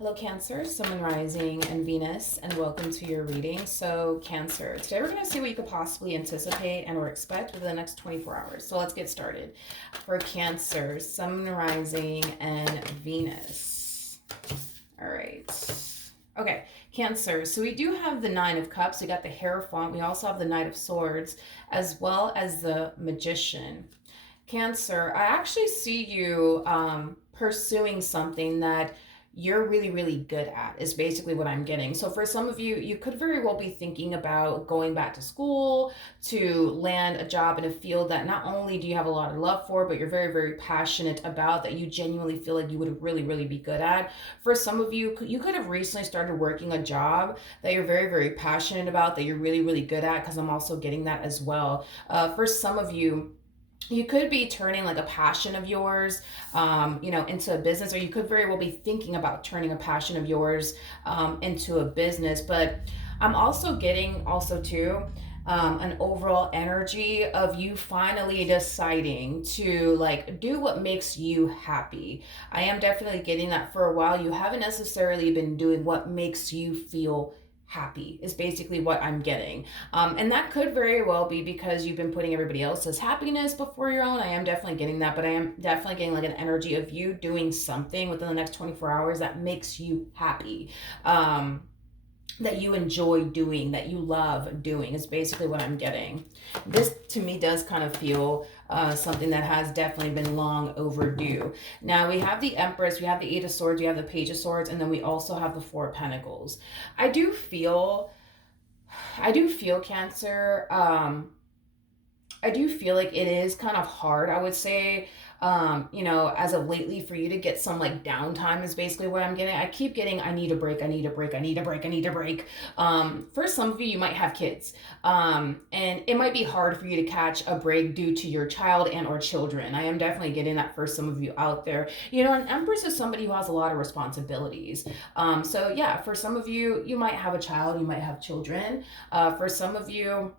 Hello, Cancer, Sun, Rising, and Venus, and welcome to your reading. So, Cancer, today we're going to see what you could possibly anticipate and or expect within the next 24 hours. So, let's get started. For Cancer, Sun, Rising, and Venus. All right. Okay, Cancer. So, we do have the Nine of Cups. We got the Hierophant. We also have the Knight of Swords, as well as the Magician. Cancer, I actually see you pursuing something that you're really, really good at, is basically what I'm getting. So for some of you, you could very well be thinking about going back to school to land a job in a field that not only do you have a lot of love for, but you're very, very passionate about, that you genuinely feel like you would really, really be good at. For some of you, you could have recently started working a job that you're very, very passionate about, that you're really, really good at, because I'm also getting that as well. For some of you, you could be turning like a passion of yours, into a business, or you could very well be thinking about turning a passion of yours into a business. But I'm also getting too an overall energy of you finally deciding to like do what makes you happy. I am definitely getting that for a while. You haven't necessarily been doing what makes you feel happy, is basically what I'm getting. And that could very well be because you've been putting everybody else's happiness before your own. I am definitely getting that, but I am definitely getting like an energy of you doing something within the next 24 hours that makes you happy. That you enjoy doing, that you love doing, is basically what I'm getting. This to me does kind of feel something that has definitely been long overdue. Now we have the Empress, we have the Eight of Swords, we have the Page of Swords, and then we also have the Four of Pentacles. I do feel Cancer. I do feel like it is kind of hard, I would say, as of lately, for you to get some like downtime, is basically what I'm getting. I keep getting, I need a break, I need a break, I need a break, I need a break. For some of you, you might have kids. And it might be hard for you to catch a break due to your child and or children. I am definitely getting that for some of you out there. An Empress is somebody who has a lot of responsibilities. So yeah, for some of you, you might have a child, you might have children. For some of you,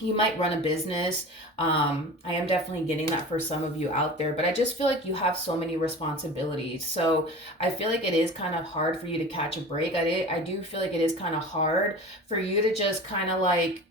you might run a business. I am definitely getting that for some of you out there, but I just feel like you have so many responsibilities. So I feel like it is kind of hard for you to catch a break. I do feel like it is kind of hard for you to just kind of like,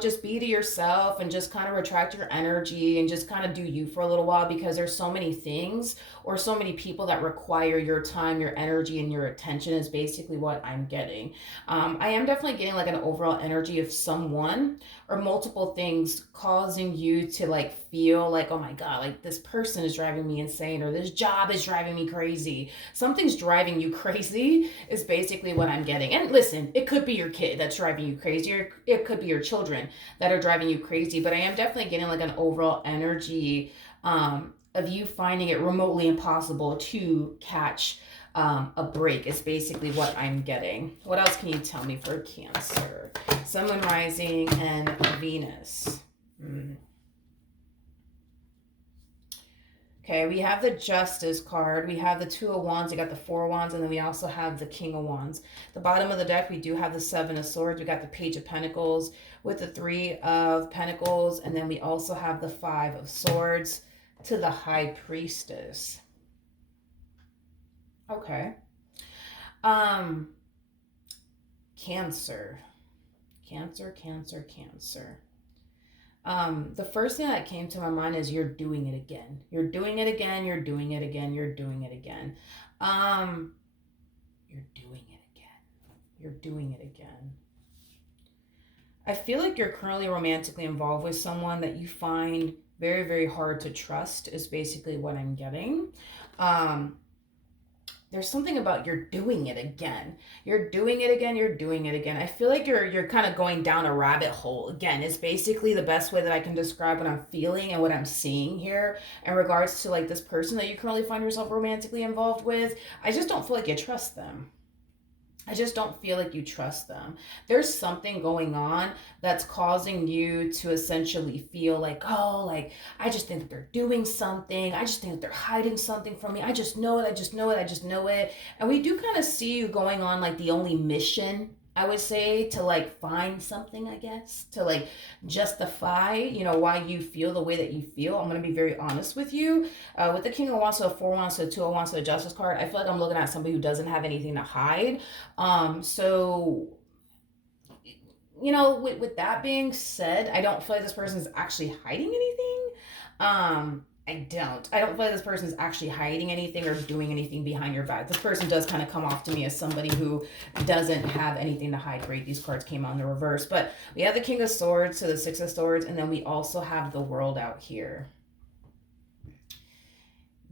just be to yourself and just kind of retract your energy and just kind of do you for a little while, because there's so many things or so many people that require your time, your energy, and your attention, is basically what I'm getting. I am definitely getting like an overall energy of someone or multiple things causing you to like feel like, oh my God, like this person is driving me insane, or this job is driving me crazy. Something's driving you crazy, is basically what I'm getting. And listen, it could be your kid that's driving you crazy, or it could be your children that are driving you crazy. But I am definitely getting like an overall energy of you finding it remotely impossible to catch a break, is basically what I'm getting. What else can you tell me for Cancer? Sun, Moon, Rising, and Venus. Okay, we have the Justice card. We have the Two of Wands. We got the Four of Wands, and then we also have the King of Wands. The bottom of the deck, we do have the Seven of Swords. We got the Page of Pentacles with the Three of Pentacles, and then we also have the Five of Swords to the High Priestess. Okay. Cancer. Cancer. The first thing that came to my mind is you're doing it again. You're doing it again. You're doing it again. You're doing it again. You're doing it again. You're doing it again. I feel like you're currently romantically involved with someone that you find very, very hard to trust, is basically what I'm getting. There's something about you're doing it again. You're doing it again. You're doing it again. I feel like you're kind of going down a rabbit hole again. Is basically the best way that I can describe what I'm feeling and what I'm seeing here in regards to like this person that you currently find yourself romantically involved with. I just don't feel like you trust them. I just don't feel like you trust them. There's something going on that's causing you to essentially feel like, oh, like, I just think that they're doing something. I just think that they're hiding something from me. I just know it. I just know it. I just know it. And we do kind of see you going on like the only mission I would say to like find something, I guess, to like justify, why you feel the way that you feel. I'm going to be very honest with you. With the King of Wands, so a 4 of Wands, so 2 of Wands, so a Justice card, I feel like I'm looking at somebody who doesn't have anything to hide. So, with that being said, I don't feel like this person is actually hiding anything. I don't feel like this person is actually hiding anything or doing anything behind your back. This person does kind of come off to me as somebody who doesn't have anything to hide. Great, these cards came out in the reverse. But we have the King of Swords to the Six of Swords, and then we also have the World out here.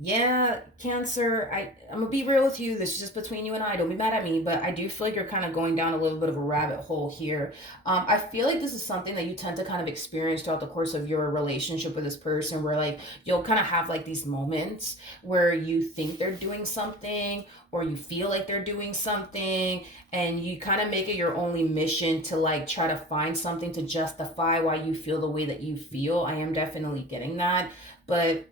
Yeah, Cancer, I'm gonna be real with you. This is just between you and I. Don't be mad at me, but I do feel like you're kind of going down a little bit of a rabbit hole here. I feel like this is something that you tend to kind of experience throughout the course of your relationship with this person, where like you'll kind of have like these moments where you think they're doing something or you feel like they're doing something, and you kind of make it your only mission to like try to find something to justify why you feel the way that you feel. I am definitely getting that, but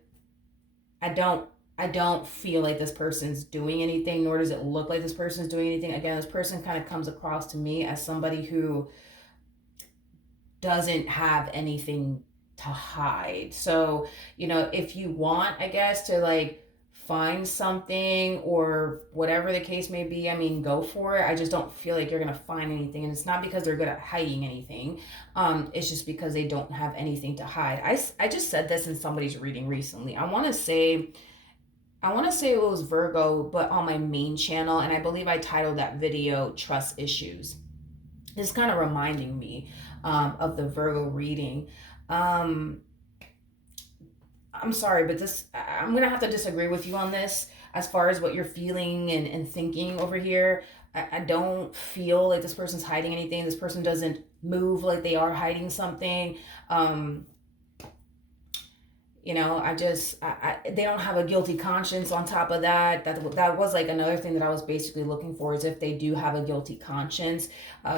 I don't I don't feel like this person's doing anything, nor does it look like this person's doing anything. Again, this person kind of comes across to me as somebody who doesn't have anything to hide. So, if you want, I guess, to like find something or whatever the case may be, I mean, go for it. I just don't feel like you're going to find anything. And it's not because they're good at hiding anything. It's just because they don't have anything to hide. I just said this in somebody's reading recently. I want to say it was Virgo, but on my main channel, and I believe I titled that video Trust Issues. It's kind of reminding me of the Virgo reading. Um, I'm sorry, but I'm going to have to disagree with you on this as far as what you're feeling and thinking over here. I don't feel like this person's hiding anything. This person doesn't move like they are hiding something. Um, they don't have a guilty conscience on top of that. That was like another thing that I was basically looking for, is if they do have a guilty conscience.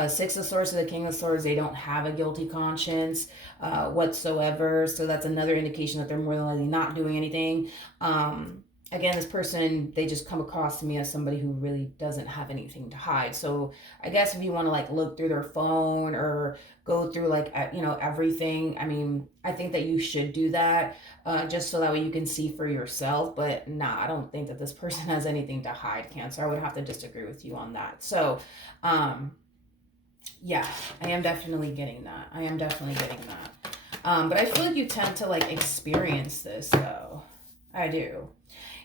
Six of Swords to the King of Swords, they don't have a guilty conscience whatsoever. So that's another indication that they're more than likely not doing anything. Again, this person, they just come across to me as somebody who really doesn't have anything to hide. So I guess if you want to like look through their phone or go through like everything, I mean, I think that you should do that, just so that way you can see for yourself. But nah, I don't think that this person has anything to hide, Cancer. I would have to disagree with you on that. So um yeah, I am definitely getting that. But I feel like you tend to like experience this though. I do.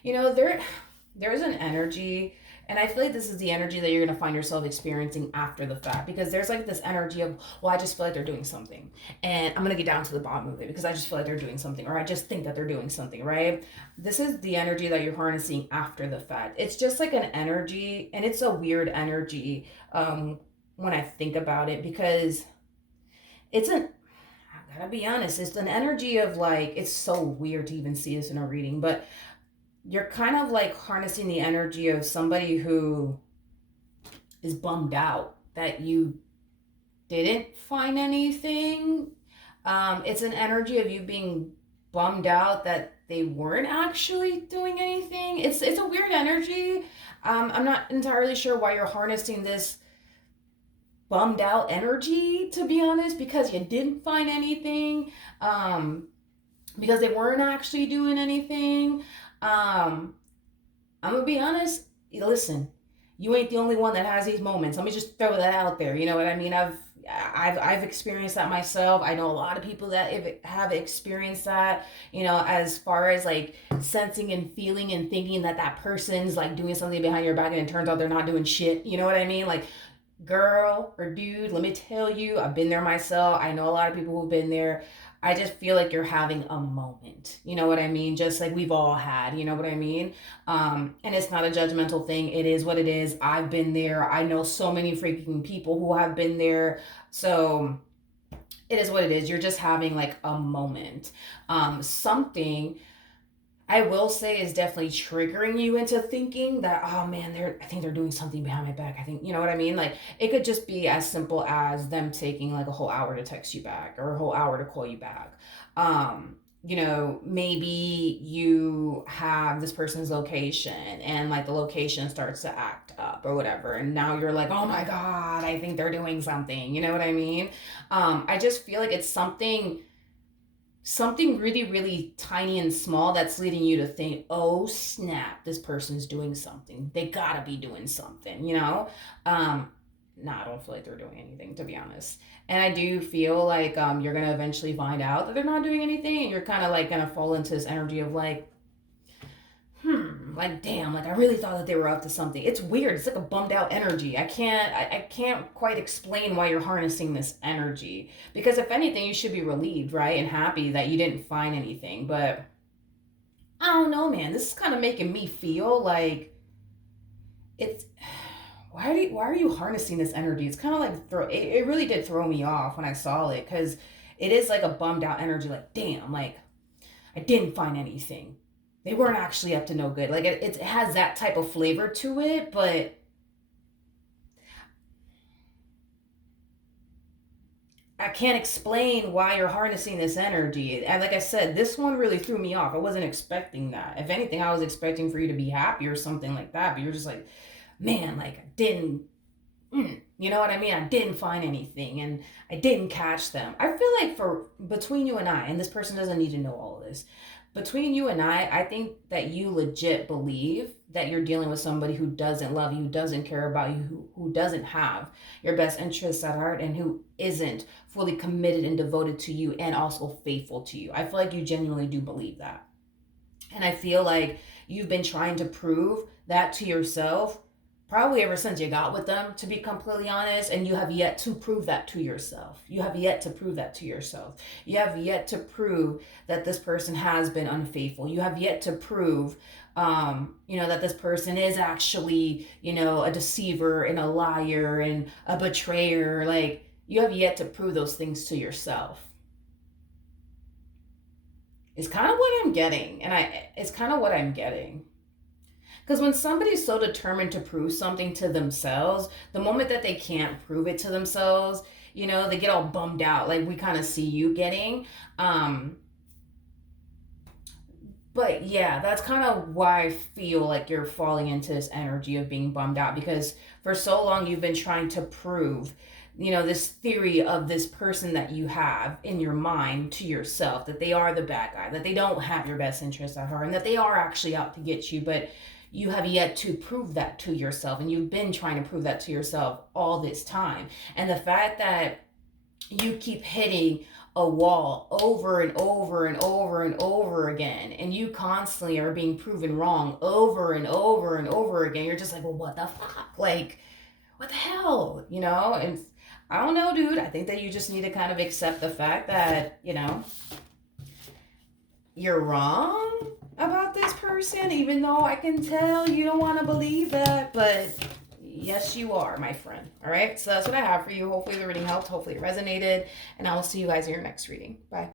There's an energy, and I feel like this is the energy that you're going to find yourself experiencing after the fact, because there's like this energy of, well, I just feel like they're doing something, and I'm going to get down to the bottom of it because I just feel like they're doing something, or I just think that they're doing something, right? This is the energy that you're harnessing after the fact. It's just like an energy, and it's a weird energy when I think about it, because it's an I gotta be honest, it's an energy of like, it's so weird to even see this in a reading, but you're kind of like harnessing the energy of somebody who is bummed out that you didn't find anything. It's an energy of you being bummed out that they weren't actually doing anything. It's a weird energy. I'm not entirely sure why you're harnessing this bummed out energy, to be honest, because you didn't find anything. Because they weren't actually doing anything. Um, I'm gonna be honest. Listen, you ain't the only one that has these moments. Let me just throw that out there. You know what I mean? I've experienced that myself. I know a lot of people that have experienced that. As far as like sensing and feeling and thinking that that person's like doing something behind your back, and it turns out they're not doing shit. You know what I mean? Like, girl or dude, let me tell you, I've been there myself. I know a lot of people who've been there. I just feel like you're having a moment. You know what I mean? Just like we've all had, you know what I mean? And it's not a judgmental thing. It is what it is. I've been there. I know so many freaking people who have been there. So it is what it is. You're just having like a moment. Something I will say is definitely triggering you into thinking that, oh man, I think they're doing something behind my back. I think, you know what I mean? Like, it could just be as simple as them taking like a whole hour to text you back or a whole hour to call you back. maybe you have this person's location and like the location starts to act up or whatever. And now you're like, oh my God, I think they're doing something. You know what I mean? I just feel like it's something really, really tiny and small that's leading you to think, oh snap, this person's doing something. They gotta be doing something. I don't feel like they're doing anything, to be honest. And I do feel like you're gonna eventually find out that they're not doing anything, and you're kind of like gonna fall into this energy of like, like damn, like I really thought that they were up to something. It's weird. It's like a bummed out energy. I can't quite explain why you're harnessing this energy. Because if anything, you should be relieved, right? And happy that you didn't find anything. But I don't know, man. This is kind of making me feel like it's why are you harnessing this energy? It's kind of like it really did throw me off when I saw it, because it is like a bummed out energy, like damn, like I didn't find anything. They weren't actually up to no good. Like it has that type of flavor to it, but I can't explain why you're harnessing this energy. And like I said, this one really threw me off. I wasn't expecting that. If anything, I was expecting for you to be happy or something like that. But you're just like, man, like I didn't, you know what I mean? I didn't find anything and I didn't catch them. I feel like for between you and I, and this person doesn't need to know all of this, between you and I think that you legit believe that you're dealing with somebody who doesn't love you, who doesn't care about you, who doesn't have your best interests at heart, and who isn't fully committed and devoted to you and also faithful to you. I feel like you genuinely do believe that. And I feel like you've been trying to prove that to yourself probably ever since you got with them, to be completely honest, and you have yet to prove that to yourself. You have yet to prove that to yourself. You have yet to prove that this person has been unfaithful. You have yet to prove that this person is actually, a deceiver and a liar and a betrayer. Like, you have yet to prove those things to yourself. It's kind of what I'm getting. It's kind of what I'm getting. Because when somebody's so determined to prove something to themselves, the moment that they can't prove it to themselves, they get all bummed out, like we kind of see you getting. But yeah, that's kind of why I feel like you're falling into this energy of being bummed out, because for so long you've been trying to prove, this theory of this person that you have in your mind to yourself, that they are the bad guy, that they don't have your best interest at heart, and that they are actually out to get you. But you have yet to prove that to yourself, and you've been trying to prove that to yourself all this time. And the fact that you keep hitting a wall over and over and over and over again, and you constantly are being proven wrong over and over and over again, you're just like, well, what the fuck? Like, what the hell? And I don't know, dude. I think that you just need to kind of accept the fact that, you're wrong about this person, even though I can tell you don't want to believe that. But yes, you are, my friend. All right. So that's what I have for you. Hopefully the reading helped. Hopefully it resonated. And I will see you guys in your next reading. Bye.